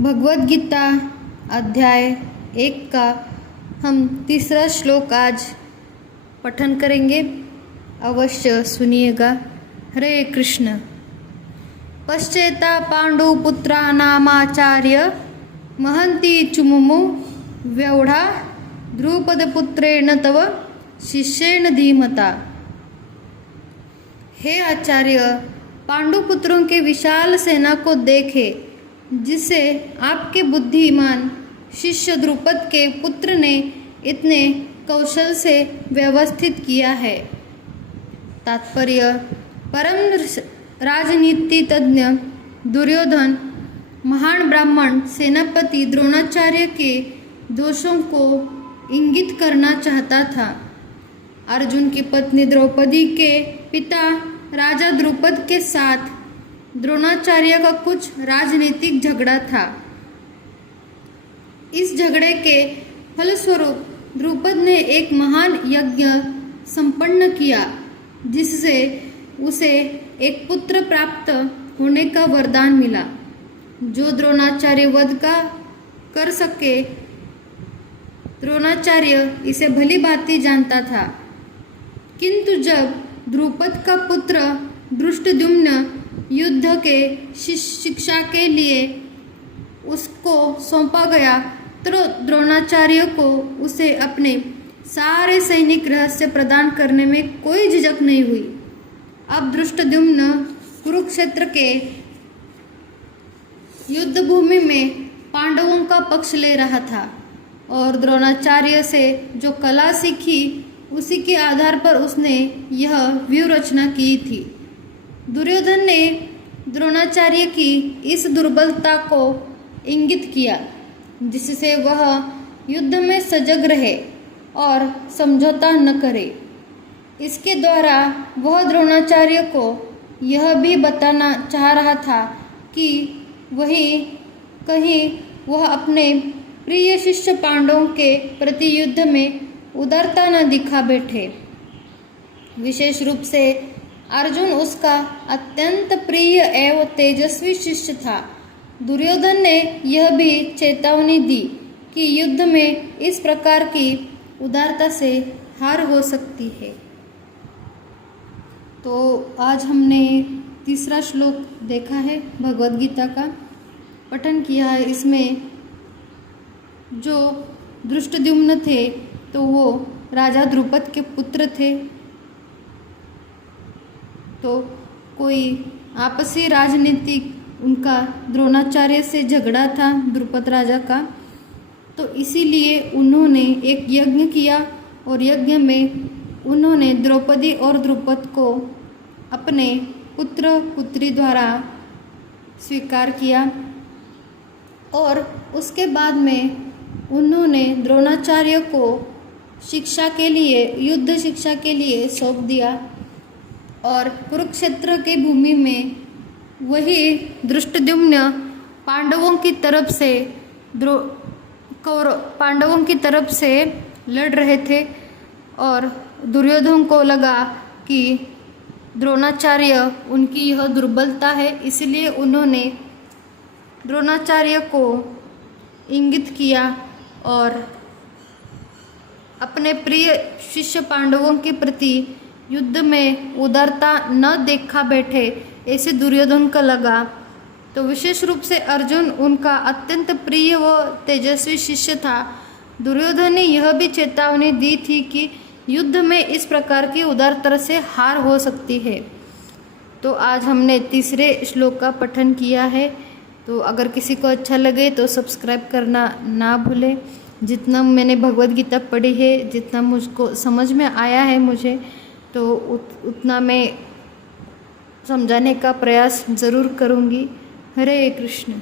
भगवद गीता अध्याय 1 का हम तीसरा श्लोक आज पठन करेंगे। अवश्य सुनिएगा। हरे कृष्ण। पश्चेता पांडुपुत्रा नामाचार्य महंती चुमुमु व्यौढ़ा द्रुपदपुत्रेण तव शिष्येण धीमता। हे आचार्य, पांडुपुत्रों के विशाल सेना को देखे जिसे आपके बुद्धिमान शिष्य द्रुपद के पुत्र ने इतने कौशल से व्यवस्थित किया है। तात्पर्य: परम राजनीति तज्ञ दुर्योधन महान ब्राह्मण सेनापति द्रोणाचार्य के दोषों को इंगित करना चाहता था। अर्जुन की पत्नी द्रौपदी के पिता राजा द्रुपद के साथ द्रोणाचार्य का कुछ राजनीतिक झगड़ा था। इस झगड़े के फलस्वरूप द्रुपद ने एक महान यज्ञ संपन्न किया जिससे उसे एक पुत्र प्राप्त होने का वरदान मिला जो द्रोणाचार्य वध का कर सके। द्रोणाचार्य इसे भली भांति जानता था, किंतु जब द्रुपद का पुत्र धृष्टद्युम्न युद्ध के शिक्षा के लिए उसको सौंपा गया तो द्रोणाचार्य को उसे अपने सारे सैनिक रहस्य प्रदान करने में कोई झिझक नहीं हुई। अब धृष्टद्युम्न कुरुक्षेत्र के युद्ध भूमि में पांडवों का पक्ष ले रहा था और द्रोणाचार्य से जो कला सीखी उसी के आधार पर उसने यह व्यूह रचना की थी। दुर्योधन ने द्रोणाचार्य की इस दुर्बलता को इंगित किया जिससे वह युद्ध में सजग रहे और समझौता न करे। इसके द्वारा वह द्रोणाचार्य को यह भी बताना चाह रहा था कि कहीं वह अपने प्रिय शिष्य पांडवों के प्रति युद्ध में उदारता न दिखा बैठे। विशेष रूप से अर्जुन उसका अत्यंत प्रिय एवं तेजस्वी शिष्य था। दुर्योधन ने यह भी चेतावनी दी कि युद्ध में इस प्रकार की उदारता से हार हो सकती है। तो आज हमने तीसरा श्लोक देखा है, भगवद गीता का पठन किया है। इसमें जो धृष्टद्युम्न थे तो वो राजा द्रुपद के पुत्र थे। तो कोई आपसी राजनीतिक उनका द्रोणाचार्य से झगड़ा था द्रुपद राजा का, तो इसीलिए उन्होंने एक यज्ञ किया और यज्ञ में उन्होंने द्रौपदी और द्रुपद को अपने पुत्र पुत्री द्वारा स्वीकार किया और उसके बाद में उन्होंने द्रोणाचार्य को शिक्षा के लिए युद्ध शिक्षा के लिए सौंप दिया और कुरुक्षेत्र की भूमि में वही धृष्टद्युम्न पांडवों की तरफ से लड़ रहे थे और दुर्योधन को लगा कि द्रोणाचार्य उनकी यह दुर्बलता है, इसलिए उन्होंने द्रोणाचार्य को इंगित किया और अपने प्रिय शिष्य पांडवों के प्रति युद्ध में उदारता न देखा बैठे, ऐसे दुर्योधन को लगा। तो विशेष रूप से अर्जुन उनका अत्यंत प्रिय व तेजस्वी शिष्य था। दुर्योधन ने यह भी चेतावनी दी थी कि युद्ध में इस प्रकार की उदारता से हार हो सकती है। तो आज हमने तीसरे श्लोक का पठन किया है। तो अगर किसी को अच्छा लगे तो सब्सक्राइब करना ना भूलें। जितना मैंने भगवद गीता पढ़ी है, जितना मुझको समझ में आया है मुझे, तो उतना मैं समझाने का प्रयास ज़रूर करूँगी। हरे कृष्ण।